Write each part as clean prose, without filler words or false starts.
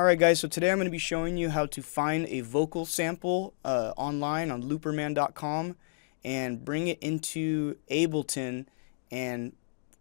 Alright guys, so today I'm going to be showing you how to find a vocal sample online on Looperman.com and bring it into Ableton and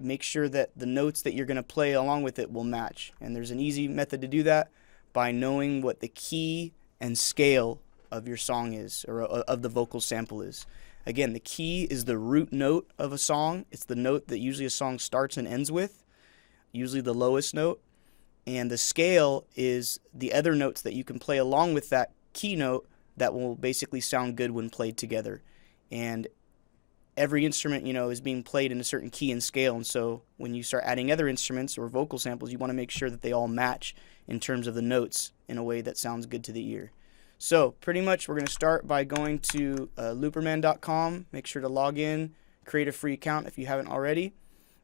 make sure that the notes that you're going to play along with it will match. And there's an easy method to do that by knowing what the key and scale of your song is, or of the vocal sample is. Again, the key is the root note of a song. It's the note that usually a song starts and ends with, usually the lowest note. And the scale is the other notes that you can play along with that key note that will basically sound good when played together. And every instrument, is being played in a certain key and scale. And so when you start adding other instruments or vocal samples, you want to make sure that they all match in terms of the notes in a way that sounds good to the ear. So pretty much we're going to start by going to looperman.com. Make sure to log in, create a free account if you haven't already.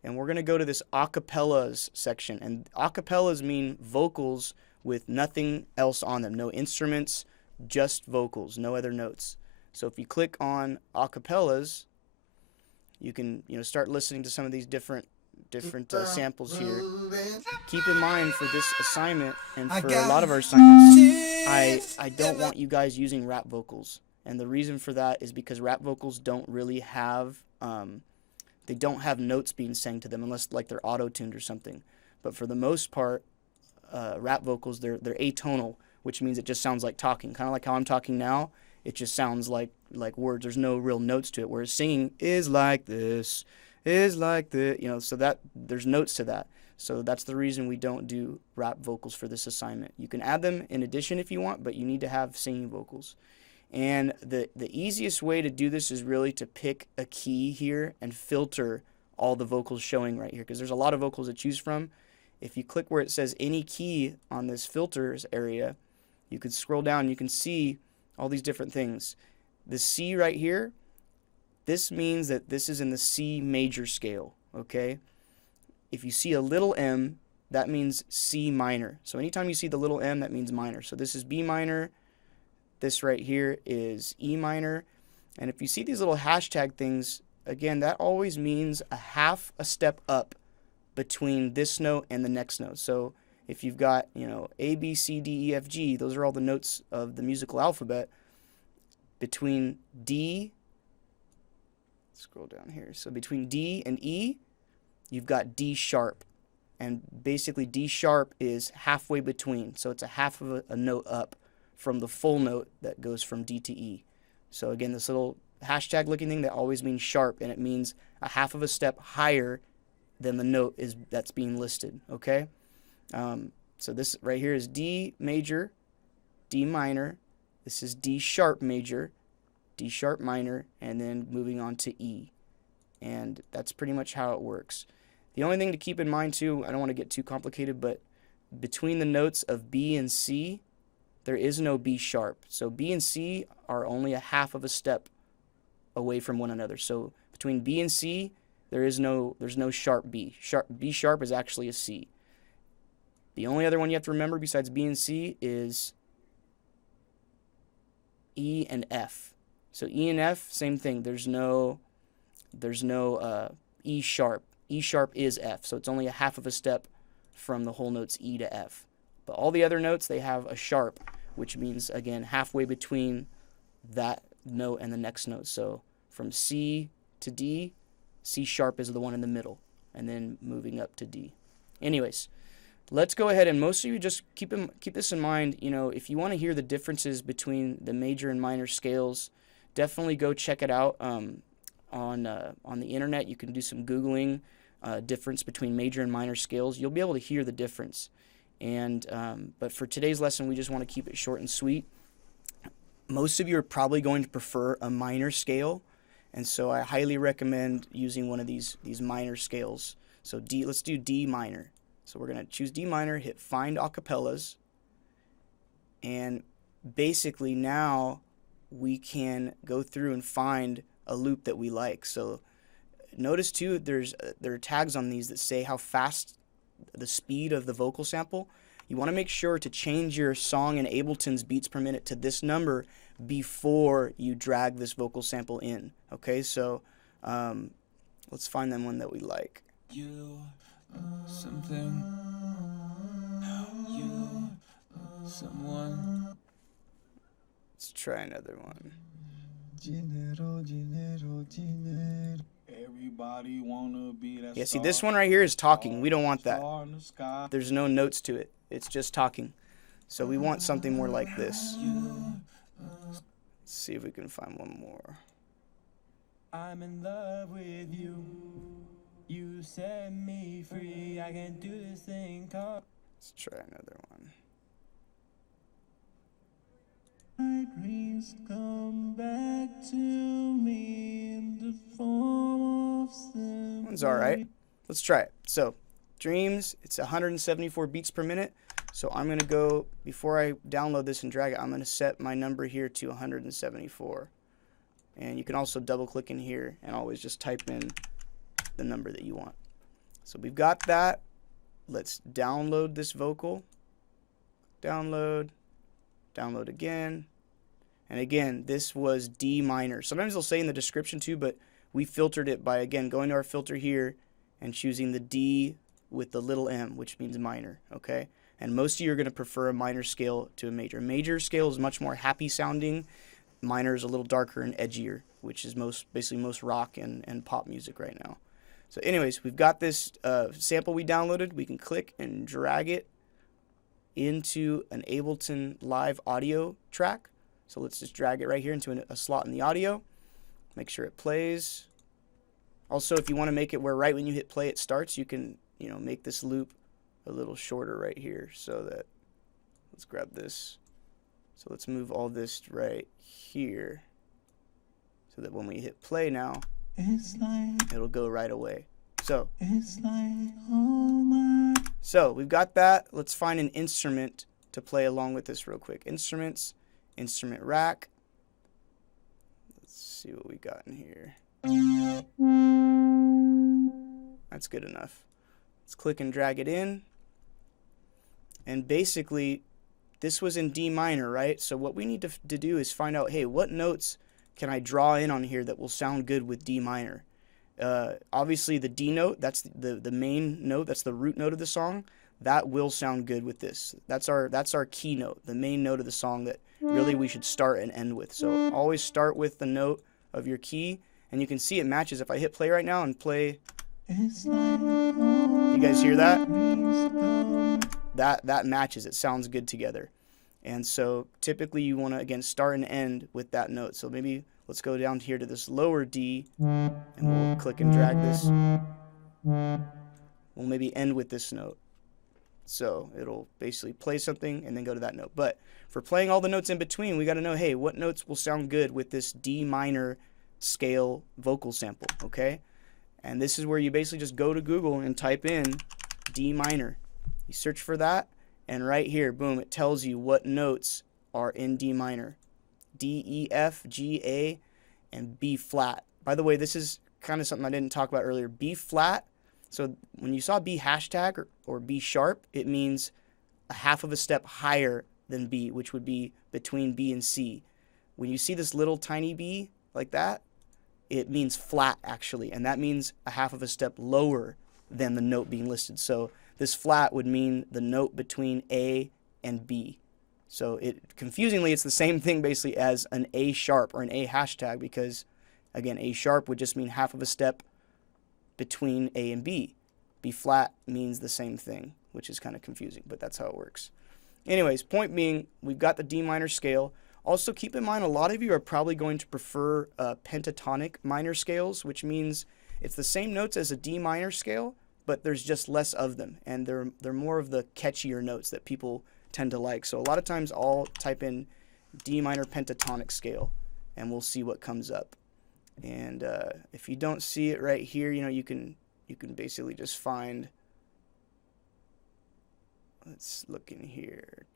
And we're going to go to this acapellas section. And acapellas mean vocals with nothing else on them. No instruments, just vocals, no other notes. So if you click on acapellas, you can start listening to some of these different samples here. Keep in mind for this assignment and for a lot of our assignments, I don't want you guys using rap vocals. And the reason for that is because rap vocals don't really have they don't have notes being sang to them unless like they're auto-tuned or something. But for the most part, rap vocals, they're atonal, which means it just sounds like talking. Kind of like how I'm talking now, it just sounds like words. There's no real notes to it, whereas singing is like this, is like this, so that there's notes to that. So that's the reason we don't do rap vocals for this assignment. You can add them in addition if you want, but you need to have singing vocals. And the easiest way to do this is really to pick a key here and filter all the vocals showing right here, because there's a lot of vocals to choose from. If you click where it says any key on this filters area, you can scroll down, you can see all these different things. The C right here, this means that this is in the C major scale, okay? If you see a little m, that means C minor. So anytime you see the little m, that means minor. So this is B minor. This right here is E minor. And if you see these little hashtag things, again, that always means a half a step up between this note and the next note. So if you've got, A, B, C, D, E, F, G, those are all the notes of the musical alphabet. Between D, scroll down here, so between D and E, you've got D sharp. And basically D sharp is halfway between, so it's a half of a note up from the full note that goes from D to E. So again, this little hashtag looking thing, that always means sharp, and it means a half of a step higher than the note that's being listed, okay? So this right here is D major, D minor, this is D sharp major, D sharp minor, and then moving on to E. And that's pretty much how it works. The only thing to keep in mind too, I don't want to get too complicated, but between the notes of B and C, there is no B sharp. So B and C are only a half of a step away from one another. So between B and C, there's no sharp B. B sharp is actually a C. The only other one you have to remember besides B and C is E and F. So E and F, same thing. There's no E sharp. E sharp is F. So it's only a half of a step from the whole notes E to F. But all the other notes, they have a sharp, which means, again, halfway between that note and the next note. So from C to D, C sharp is the one in the middle, and then moving up to D. Anyways, let's go ahead, and most of you just keep this in mind. If you want to hear the differences between the major and minor scales, definitely go check it out on the internet. You can do some Googling, difference between major and minor scales. You'll be able to hear the difference. And but for today's lesson, we just want to keep it short and sweet. Most of you are probably going to prefer a minor scale, and so I highly recommend using one of these minor scales. So D, let's do D minor. So we're going to choose D minor, hit Find Acapellas, and basically now we can go through and find a loop that we like. So notice too, there are tags on these that say how fast, the speed of the vocal sample. You want to make sure to change your song in Ableton's beats per minute to this number before you drag this vocal sample in. Okay, so let's find them one that we like. You something you try another one. Everybody wanna be that Yeah, see, star. this one right here is talking. We don't want that. There's no notes to it. It's just talking. So we want something more like this. Let's see if we can find one more. I'm in love with you. You set me free. I can do this thing called. Let's try another one. My dreams come back to me in the form of sin. One's all right. Let's try it. So, Dreams, it's 174 beats per minute. So I'm going to go, before I download this and drag it, I'm going to set my number here to 174. And you can also double click in here and always just type in the number that you want. So we've got that. Let's download this vocal. Download. Download again. And again, this was D minor. Sometimes they'll say in the description too, but we filtered it by, again, going to our filter here and choosing the D with the little m, which means minor, okay? And most of you are going to prefer a minor scale to a major. Major scale is much more happy sounding. Minor is a little darker and edgier, which is basically most rock and pop music right now. So anyways, we've got this sample we downloaded. We can click and drag it into an Ableton Live audio track. So let's just drag it right here into a slot in the audio. Make sure it plays. Also, if you want to make it where right when you hit play it starts, you can, make this loop a little shorter right here so that, let's grab this. So let's move all this right here so that when we hit play now, it'll go right away. So we've got that. Let's find an instrument to play along with this real quick. Instruments, instrument rack. Let's see what we got in here. That's good enough. Let's click and drag it in. And basically, this was in D minor, right? So what we need to do is find out, hey, what notes can I draw in on here that will sound good with D minor? Obviously, the D note, that's the main note, that's the root note of the song. That will sound good with this. That's our key note, the main note of the song that really we should start and end with. So always start with the note of your key, and you can see it matches. If I hit play right now and play, you guys hear that? That matches. It sounds good together. And so typically you want to, again, start and end with that note. So maybe let's go down here to this lower D, and we'll click and drag this. We'll maybe end with this note. So it'll basically play something and then go to that note. But for playing all the notes in between, we got to know, hey, what notes will sound good with this D minor scale vocal sample, okay? And this is where you basically just go to Google and type in D minor. You search for that, and right here, boom, it tells you what notes are in D minor. D, E, F, G, A, and B flat. By the way, this is kind of something I didn't talk about earlier. B flat, so when you saw B hashtag or B sharp, it means a half of a step higher than B, which would be between B and C. When you see this little tiny B like that, it means flat actually, and that means a half of a step lower than the note being listed. So this flat would mean the note between A and B. So confusingly, it's the same thing basically as an A sharp or an A hashtag, because again, A sharp would just mean half of a step between A and B. B flat means the same thing, which is kind of confusing, but that's how it works. Anyways, point being, we've got the D minor scale. Also, keep in mind, a lot of you are probably going to prefer pentatonic minor scales, which means it's the same notes as a D minor scale, but there's just less of them, and they're more of the catchier notes that people tend to like. So a lot of times I'll type in D minor pentatonic scale, and we'll see what comes up. And if you don't see it right here, you can basically just find. Let's look in here.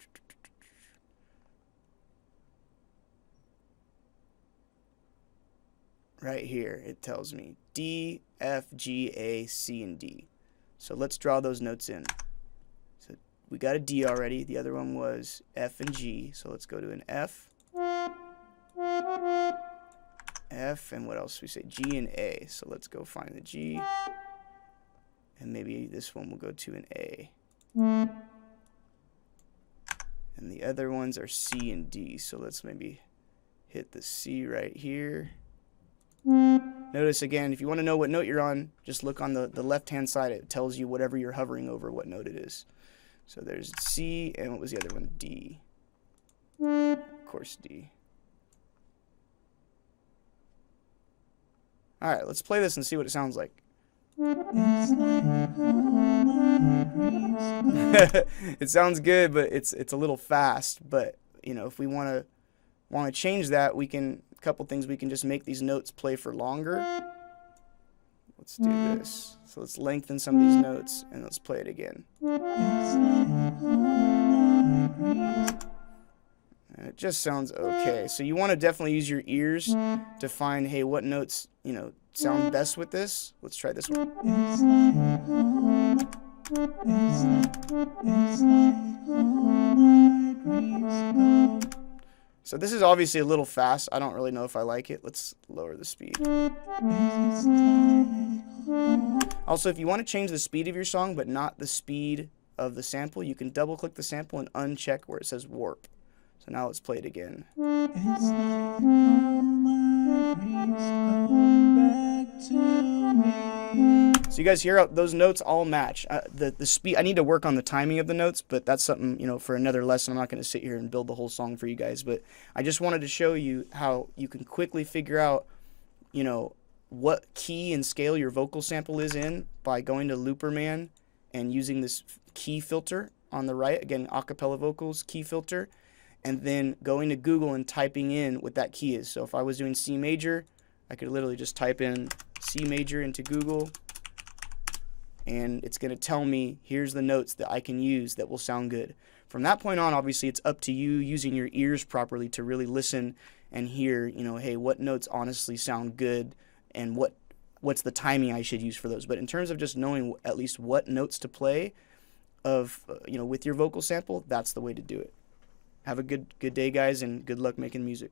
Right here, it tells me D, F, G, A, C, and D. So let's draw those notes in. So we got a D already. The other one was F and G. So let's go to an F. F, and what else? We say G and A. So let's go find the G. And maybe this one will go to an A. And the other ones are C and D. So let's maybe hit the C right here. Notice again, if you want to know what note you're on, just look on the left-hand side. It tells you whatever you're hovering over, what note it is. So there's C, and what was the other one? D. Of course, D. All right, let's play this and see what it sounds like. It sounds good, but it's a little fast. But you know, if we want to change that, we can. A couple things we can just make these notes play for longer. Let's do this. So let's lengthen some of these notes and let's play it again. And it just sounds okay. So you want to definitely use your ears to find, hey, what notes, you know, sound best with this. Let's try this one. So this is obviously a little fast. I don't really know if I like it. Let's lower the speed. Also, if you want to change the speed of your song, but not the speed of the sample, you can double click the sample and uncheck where it says warp. So now let's play it again. So you guys hear how those notes all match. The speed, I need to work on the timing of the notes, but that's something, you know, for another lesson. I'm not going to sit here and build the whole song for you guys, but I just wanted to show you how you can quickly figure out, you know, what key and scale your vocal sample is in by going to Looperman and using this key filter on the right, again, acapella vocals key filter, and then going to Google and typing in what that key is. So if I was doing C major, I could literally just type in C major into Google, and it's going to tell me, here's the notes that I can use that will sound good. From that point on, obviously, it's up to you using your ears properly to really listen and hear, you know, hey, what notes honestly sound good and what's the timing I should use for those. But in terms of just knowing at least what notes to play you know, with your vocal sample, that's the way to do it. Have a good day, guys, and good luck making music.